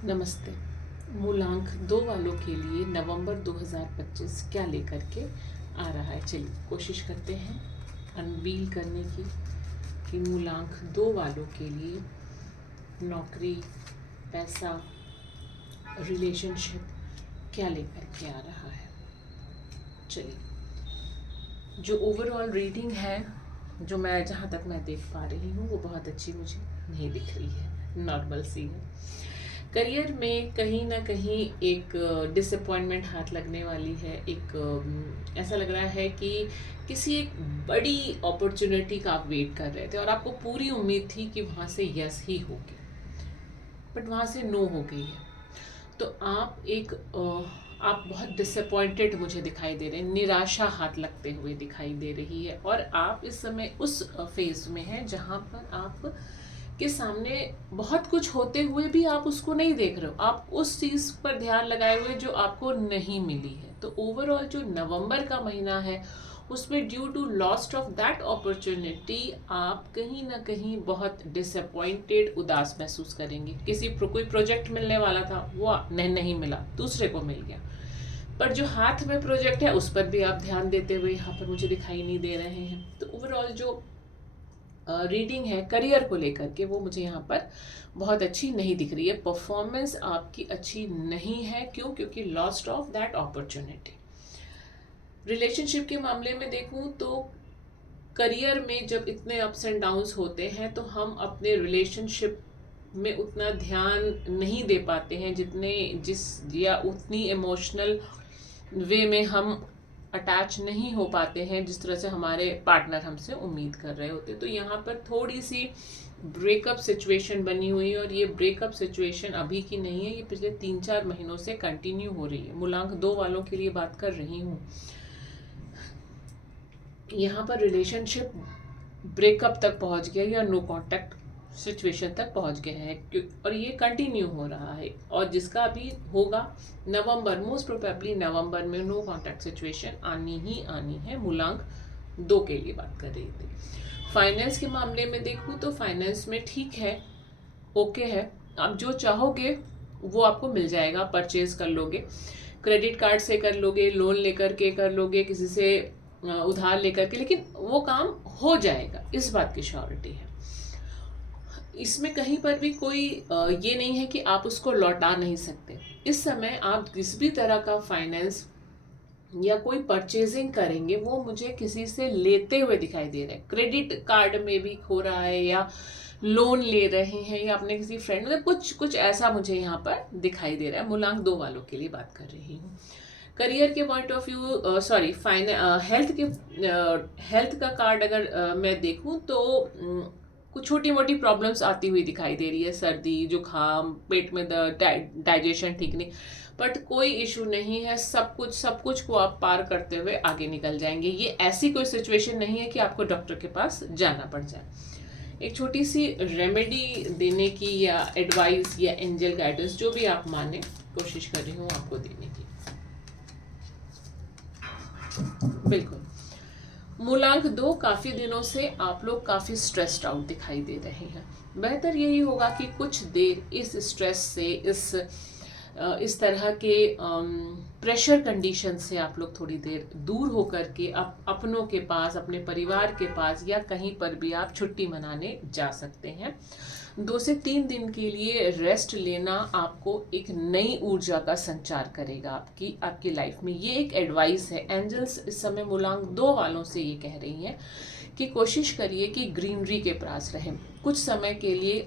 नमस्ते। मूलांक 2 वालों के लिए नवंबर 2025 क्या लेकर के आ रहा है, चलिए कोशिश करते हैं अनवील करने की कि मूलांक 2 वालों के लिए नौकरी, पैसा, रिलेशनशिप क्या लेकर के आ रहा है। चलिए, जो ओवरऑल रीडिंग है, जो मैं जहाँ तक मैं देख पा रही हूँ, वो बहुत अच्छी मुझे नहीं दिख रही है, नॉर्मल सी है। करियर में कहीं ना कहीं एक डिसअपॉइंटमेंट हाथ लगने वाली है। एक ऐसा लग रहा है कि किसी एक बड़ी अपॉर्चुनिटी का आप वेट कर रहे थे और आपको पूरी उम्मीद थी कि वहाँ से यस ही होगी, बट वहाँ से नो हो गई है। तो आप बहुत डिसअपॉइंटेड मुझे दिखाई दे रहे हैं, निराशा हाथ लगते हुए दिखाई दे रही है। और आप इस समय उस फेज में हैं जहाँ पर आप के सामने बहुत कुछ होते हुए भी आप उसको नहीं देख रहे हो, आप उस चीज़ पर ध्यान लगाए हुए जो आपको नहीं मिली है। तो ओवरऑल जो नवंबर का महीना है उसमें due to lost of that opportunity आप कहीं ना कहीं बहुत डिसअपॉइंटेड, उदास महसूस करेंगे। कोई प्रोजेक्ट मिलने वाला था, वो नहीं मिला, दूसरे को मिल गया। पर जो हाथ में प्रोजेक्ट है उस पर भी आप ध्यान देते हुए यहाँ पर मुझे दिखाई नहीं दे रहे हैं। तो ओवरऑल जो रीडिंग है करियर को लेकर के, वो मुझे यहाँ पर बहुत अच्छी नहीं दिख रही है। परफॉर्मेंस आपकी अच्छी नहीं है। क्यों? क्योंकि lost of that opportunity. Relationship के मामले में देखूं तो करियर में जब इतने अप्स एंड डाउन्स होते हैं तो हम अपने रिलेशनशिप में उतना ध्यान नहीं दे पाते हैं या उतनी इमोशनल वे में हम अटैच नहीं हो पाते हैं जिस तरह से हमारे पार्टनर हमसे उम्मीद कर रहे होते। तो यहाँ पर थोड़ी सी ब्रेकअप सिचुएशन बनी हुई है और ये ब्रेकअप सिचुएशन अभी की नहीं है, ये पिछले 3-4 महीनों से कंटिन्यू हो रही है। मूलांक 2 वालों के लिए बात कर रही हूँ। यहाँ पर रिलेशनशिप ब्रेकअप तक पहुँच गया या नो कॉन्टैक्ट सिचुएशन तक पहुँच गया है और ये कंटिन्यू हो रहा है। और जिसका अभी होगा नवंबर, मोस्ट प्रोबेबली नवंबर में नो कॉन्टैक्ट सिचुएशन आनी ही आनी है। मूलांक 2 के लिए बात कर रही थी। फाइनेंस के मामले में देखूँ तो फाइनेंस में ठीक है, ओके है। आप जो चाहोगे वो आपको मिल जाएगा, परचेज कर लोगे, क्रेडिट कार्ड से कर लोगे, लोन लेकर के कर लोगे, किसी से उधार लेकर के, लेकिन वो काम हो जाएगा, इस बात की श्योरिटी है। इसमें कहीं पर भी कोई ये नहीं है कि आप उसको लौटा नहीं सकते। इस समय आप किसी भी तरह का फाइनेंस या कोई परचेजिंग करेंगे वो मुझे किसी से लेते हुए दिखाई दे रहा है। क्रेडिट कार्ड में भी हो रहा है या लोन ले रहे हैं या अपने किसी फ्रेंड, मतलब कुछ ऐसा मुझे यहाँ पर दिखाई दे रहा है। मूलांक 2 वालों के लिए बात कर रही हूँ। करियर के point of view, sorry, health का कार्ड अगर मैं देखूं तो कुछ छोटी मोटी प्रॉब्लम्स आती हुई दिखाई दे रही है, सर्दी, जुकाम, पेट में दर्द, डाइजेशन ठीक नहीं, बट कोई इशू नहीं है। सब कुछ को आप पार करते हुए आगे निकल जाएंगे। ये ऐसी कोई सिचुएशन नहीं है कि आपको डॉक्टर के पास जाना पड़ जाए। एक छोटी सी रेमेडी देने की या एडवाइस या एंजल गाइडेंस, जो भी आप माने, कोशिश कर रही हूँ आपको देने की। बिल्कुल, मूलांक 2, काफ़ी दिनों से आप लोग काफ़ी स्ट्रेस्ड आउट दिखाई दे रहे हैं। बेहतर यही होगा कि कुछ देर इस स्ट्रेस से, इस तरह के प्रेशर कंडीशन से आप लोग थोड़ी देर दूर होकर के अपनों के पास, अपने परिवार के पास या कहीं पर भी आप छुट्टी मनाने जा सकते हैं। 2 से 3 दिन के लिए रेस्ट लेना आपको एक नई ऊर्जा का संचार करेगा आपकी लाइफ में। ये एक एडवाइस है। एंजल्स इस समय मूलांक 2 वालों से ये कह रही हैं कि कोशिश करिए कि ग्रीनरी के पास रहें, कुछ समय के लिए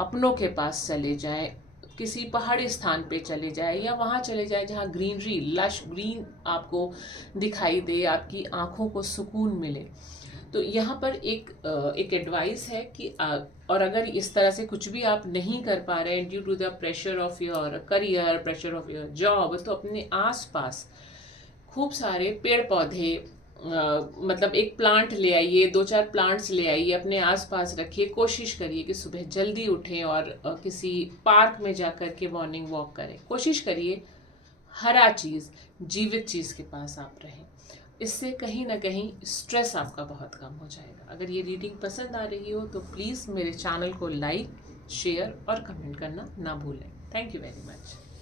अपनों के पास चले जाएं, किसी पहाड़ी स्थान पे चले जाए या वहाँ चले जाए जहाँ ग्रीनरी, लश ग्रीन आपको दिखाई दे, आपकी आँखों को सुकून मिले। तो यहाँ पर एक एडवाइस है कि और अगर इस तरह से कुछ भी आप नहीं कर पा रहे हैं due to the pressure of your career, pressure of your job, तो अपने आसपास खूब सारे पेड़ पौधे, मतलब एक प्लांट ले आइए, 2-4 प्लांट्स ले आइए, अपने आसपास रखिए। कोशिश करिए कि सुबह जल्दी उठें और किसी पार्क में जाकर के मॉर्निंग वॉक करें। कोशिश करिए हरा चीज़, जीवित चीज़ के पास आप रहें। इससे कहीं ना कहीं स्ट्रेस आपका बहुत कम हो जाएगा। अगर ये रीडिंग पसंद आ रही हो तो प्लीज़ मेरे चैनल को लाइक, शेयर और कमेंट करना ना भूलें। Thank you very much.